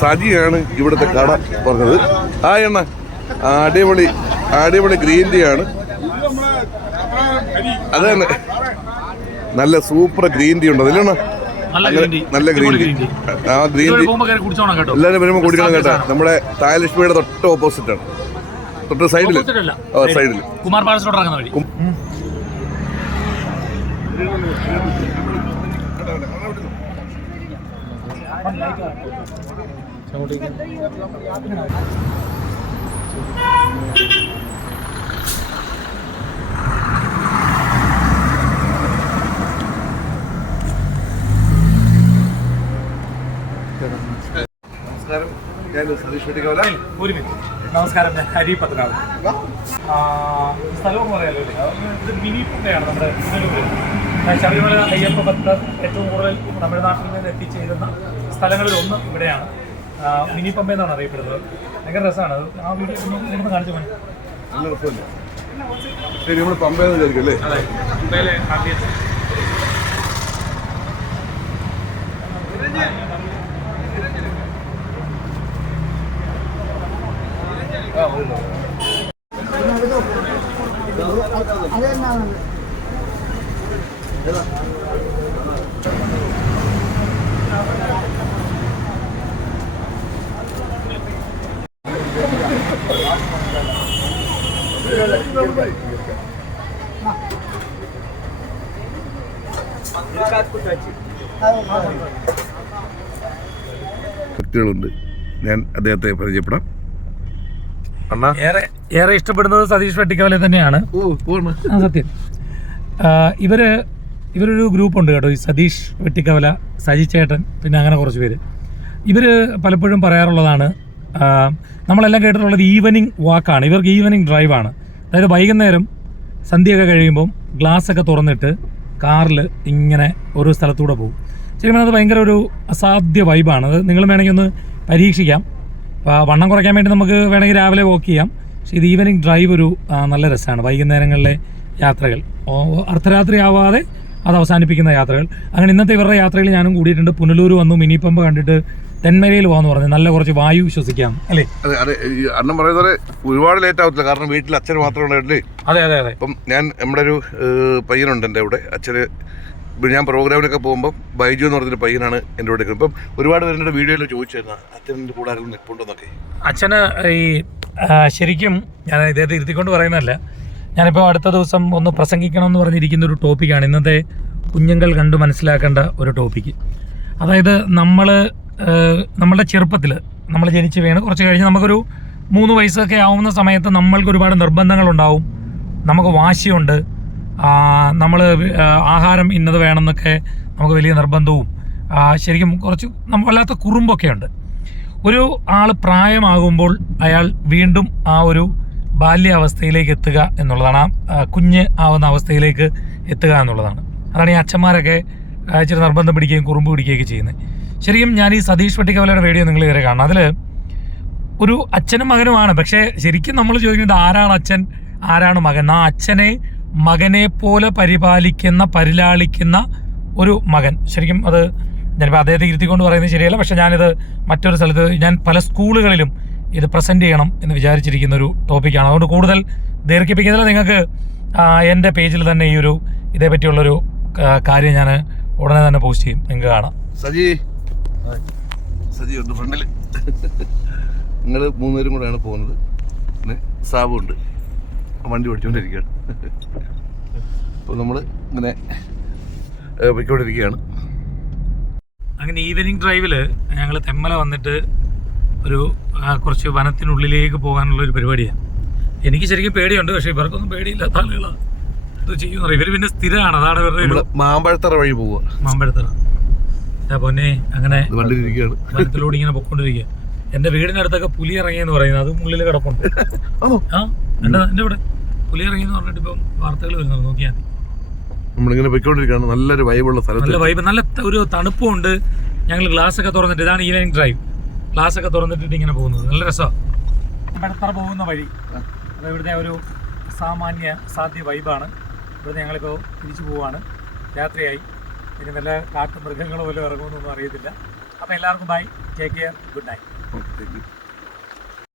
സജിയാണ് ഇവിടുത്തെ കട പറഞ്ഞത്. ആ എണ്ണ അടിപൊളി അടിപൊളി ഗ്രീൻ ടീ ആണ്. അത് തന്നെ നല്ല സൂപ്പർ ഗ്രീൻ ടീ ഉണ്ട് അതിലെണ്ണ. നല്ല ഗ്രീൻ ടീ. ആ ഗ്രീൻ ടീ എല്ലാവരും വരുമ്പോൾ കുടിക്കണം കേട്ടോ. നമ്മുടെ തായലക്ഷ്മിയുടെ തൊട്ട് ഓപ്പോസിറ്റ് ആണ്, തൊട്ട് സൈഡില് സൈഡില് കുമാർ പാലസിലോട്ട് ഇറങ്ങുന്ന വഴി. നമസ്കാരം, ഞാൻ സതീഷ് വെട്ടിക്കവല. ഒരു മിനിറ്റ്. നമസ്കാരം, ഞാൻ ഹരി പത്മനാഭൻ. സ്ഥലം പറയാലോ, ഇത് മിനി പുണ്ടയാണ് നമ്മുടെ ശബരിമല അയ്യപ്പ ഭക്തർ ഏറ്റവും കൂടുതൽ തമിഴ്നാട്ടിൽ നിന്ന് എത്തിച്ചേരുന്ന സ്ഥലങ്ങളിൽ ഒന്ന് ഇവിടെയാണ്. മിനി പമ്പ എന്നാണ് അറിയപ്പെടുന്നത്. ഭയങ്കര രസമാണ്. ആ വീഡിയോ ഒന്ന് കാണിച്ചു പോയി. നല്ല രസമല്ലേ? ശരി, നമ്മൾ പമ്പയെന്ന് വിചാരിക്കും അല്ലേ? അതെ, പമ്പയിലെ ആംബിയൻസ്. വ്യക്തികളുണ്ട്, ഞാൻ അദ്ദേഹത്തെ പരിചയപ്പെടാം. ഏറെ ഇഷ്ടപ്പെടുന്നത് സതീഷ് വെട്ടിക്കവലെ തന്നെയാണ്. സത്യം. ഇവരൊരു ഗ്രൂപ്പുണ്ട് കേട്ടോ, ഈ സതീഷ് വെട്ടിക്കവല, സജി ചേട്ടൻ, പിന്നെ അങ്ങനെ കുറച്ച് പേര്. ഇവർ പലപ്പോഴും പറയാറുള്ളതാണ്, നമ്മളെല്ലാം കേട്ടിട്ടുള്ളത് ഈവനിങ് വാക്കാണ്. ഇവർക്ക് ഈവനിങ് ഡ്രൈവാണ്. അതായത് വൈകുന്നേരം സന്ധ്യയൊക്കെ കഴിയുമ്പം ഗ്ലാസ്സൊക്കെ തുറന്നിട്ട് കാറിൽ ഇങ്ങനെ ഓരോ സ്ഥലത്തൂടെ പോകും. ശരിക്കും അത് ഭയങ്കര ഒരു അസാധ്യ വൈബാണ്. അത് നിങ്ങൾ വേണമെങ്കിൽ ഒന്ന് പരീക്ഷിക്കാം. അപ്പോൾ വണ്ണം കുറയ്ക്കാൻ വേണ്ടി നമുക്ക് വേണമെങ്കിൽ രാവിലെ വാക്ക് ചെയ്യാം. പക്ഷേ ഇത് ഈവനിങ് ഡ്രൈവ് ഒരു നല്ല രസമാണ്. വൈകുന്നേരങ്ങളിലെ യാത്രകൾ അർദ്ധരാത്രി ആവാതെ അത് അവസാനിപ്പിക്കുന്ന യാത്രകൾ. അങ്ങനെ ഇന്നത്തെ ഇവരുടെ യാത്രയിൽ ഞാനും കൂടിയിട്ടുണ്ട്. പുനലൂർ വന്നു, മിനി പമ്പ് കണ്ടിട്ട് തെന്മലയിൽ പോകാന്ന് പറഞ്ഞു. നല്ല കുറച്ച് വായു ശ്വസിക്കാം അല്ലേ? അതെ അതെ, അണ്ണൻ പറയുന്നത് ഒരുപാട് ലേറ്റ് ആവത്തില്ല, കാരണം വീട്ടിൽ അച്ഛന് മാത്രമേ ഉണ്ടായിട്ടില്ലേ. അതെ അതെ അതെ. ഇപ്പം ഞാൻ നമ്മുടെ ഒരു പയ്യനുണ്ട് എൻ്റെ ഇവിടെ. അച്ഛന് ഞാൻ പ്രോഗ്രാമിനൊക്കെ പോകുമ്പോൾ ബൈജു എന്ന് പറഞ്ഞൊരു പയ്യനാണ് എൻ്റെ ഇവിടെ. ഇപ്പം ഒരുപാട് പേരുടെ വീഡിയോയിൽ ചോദിച്ചിരുന്നു അച്ഛൻ്റെ കൂടെ ആരെങ്കിലും നിൽപ്പുണ്ടോന്നൊക്കെ. അച്ഛന് ഈ ശരിക്കും ഞാൻ ഇദ്ദേഹത്തെ ഇരുത്തിക്കൊണ്ട് പറയുന്നതല്ല, ഞാനിപ്പോൾ അടുത്ത ദിവസം ഒന്ന് പ്രസംഗിക്കണം എന്ന് പറഞ്ഞിരിക്കുന്ന ഒരു ടോപ്പിക്കാണ് ഇന്നത്തെ കുഞ്ഞുങ്ങൾ കണ്ടു മനസ്സിലാക്കേണ്ട ഒരു ടോപ്പിക്ക്. അതായത് നമ്മളുടെ ചെറുപ്പത്തിൽ നമ്മൾ ജനിച്ച് വീണ് കുറച്ച് കഴിഞ്ഞ് നമുക്കൊരു 3 വയസ്സൊക്കെ ആവുന്ന സമയത്ത് നമ്മൾക്ക് ഒരുപാട് നിർബന്ധങ്ങളുണ്ടാവും, നമുക്ക് വാശിയുണ്ട്, നമ്മൾ ആഹാരം ഇന്നത് വേണമെന്നൊക്കെ നമുക്ക് വലിയ നിർബന്ധവും ശരിക്കും കുറച്ച് വല്ലാത്ത കുറുമ്പൊക്കെ ഉണ്ട്. ഒരു ആൾ പ്രായമാകുമ്പോൾ അയാൾ വീണ്ടും ആ ഒരു ബാല്യാവസ്ഥയിലേക്ക് എത്തുക എന്നുള്ളതാണ്, കുഞ്ഞ് ആവുന്ന അവസ്ഥയിലേക്ക് എത്തുക എന്നുള്ളതാണ്. അതാണ് ഈ അച്ഛന്മാരൊക്കെ ഇച്ചിരി നിർബന്ധം പിടിക്കുകയും കുറുമ്പ് പിടിക്കുകയൊക്കെ ചെയ്യുന്നത്. ശരിക്കും ഞാൻ ഈ സതീഷ് വെട്ടിക്കവലയുടെ വീഡിയോ നിങ്ങൾ ഇതുവരെ കാണണം. അതിൽ ഒരു അച്ഛനും മകനുമാണ്. പക്ഷേ ശരിക്കും നമ്മൾ ചോദിക്കുന്നത് ആരാണ് അച്ഛൻ, ആരാണ് മകൻ? ആ അച്ഛനെ മകനെ പോലെ പരിലാളിക്കുന്ന ഒരു മകൻ. ശരിക്കും അത് ഞാനിപ്പോൾ അദ്ദേഹത്തെ ഇരുത്തിക്കൊണ്ട് പറയുന്നത് ശരിയല്ല, പക്ഷേ ഞാനിത് മറ്റൊരു സ്ഥലത്ത് ഞാൻ പല സ്കൂളുകളിലും ഇത് പ്രസൻറ്റ് ചെയ്യണം എന്ന് വിചാരിച്ചിരിക്കുന്ന ഒരു ടോപ്പിക്കാണ്. അതുകൊണ്ട് കൂടുതൽ ദീർഘിപ്പിക്കുന്നില്ല. നിങ്ങൾക്ക് എൻ്റെ പേജിൽ തന്നെ ഈ ഒരു ഇതേപറ്റിയുള്ളൊരു കാര്യം ഞാൻ ഉടനെ തന്നെ പോസ്റ്റ് ചെയ്യും, നിങ്ങൾക്ക് കാണാം. സജി ഉണ്ട് ഫ്രണ്ടിൽ. നിങ്ങൾ 3 പേരും കൂടെയാണ് പോകുന്നത്. പിന്നെ സാബുണ്ട്, വണ്ടി ഓടിച്ചുകൊണ്ടിരിക്കുകയാണ്. അപ്പോൾ നമ്മൾ ഇങ്ങനെ പോയിക്കൊണ്ടിരിക്കുകയാണ്. അങ്ങനെ ഈവനിങ് ഡ്രൈവിൽ ഞങ്ങൾ തെന്മല വന്നിട്ട് ഒരു കുറച്ച് വനത്തിനുള്ളിലേക്ക് പോകാനുള്ളൊരു പരിപാടിയാണ്. എനിക്ക് ശരിക്കും പേടിയുണ്ട്, പക്ഷേ ഇവർക്കൊന്നും പേടിയില്ലാത്ത ആളുകളാണ്. ഇത് ചെയ്യുന്നത് ഇവർ പിന്നെ സ്ഥിരമാണ്. അതാണ് ഇവരുടെ മാമ്പഴത്തറ വഴി പോവുക. മാമ്പഴത്തറ പൊന്നെ അങ്ങനെ വനത്തിലൂടെ ഇങ്ങനെ പൊക്കോണ്ടിരിക്കുക. എൻ്റെ വീടിനടുത്തൊക്കെ പുലി ഇറങ്ങിയെന്ന് പറയുന്നത്, അതും ഉള്ളിൽ കിടപ്പുണ്ട്. എൻ്റെ ഇവിടെ പുലി ഇറങ്ങിയെന്ന് പറഞ്ഞിട്ട് ഇപ്പം വാർത്തകൾ വരുന്നത്, നോക്കിയാൽ മതി. നമ്മളിങ്ങനെ പോയിക്കൊണ്ടിരിക്കുകയാണ്. നല്ലൊരു വൈബുള്ള സ്ഥലം, നല്ല വൈബ്, നല്ല ഒരു തണുപ്പുണ്ട്. ഞങ്ങൾ ഗ്ലാസ്സൊക്കെ തുറന്നിട്ട്, ഇതാണ് ഈവനിങ് ഡ്രൈവ്, ഗ്ലാസ്സൊക്കെ തുറന്നിട്ടിട്ട് ഇങ്ങനെ പോകുന്നത് നല്ല രസമാണ്. മാമ്പഴത്തറ പോകുന്ന വഴി അത് ഇവിടുത്തെ ഒരു സാമാന്യ സാധ്യ വൈബാണ്. ഇവിടുന്ന് ഞങ്ങളിപ്പോൾ തിരിച്ചു പോവുകയാണ്. രാത്രിയായി. ഇനി വല്ല കാട്ടു മൃഗങ്ങളോ വല്ലതും ഇറങ്ങുമെന്നൊന്നും അറിയത്തില്ല. അപ്പോൾ എല്ലാവർക്കും bye, take care, good night.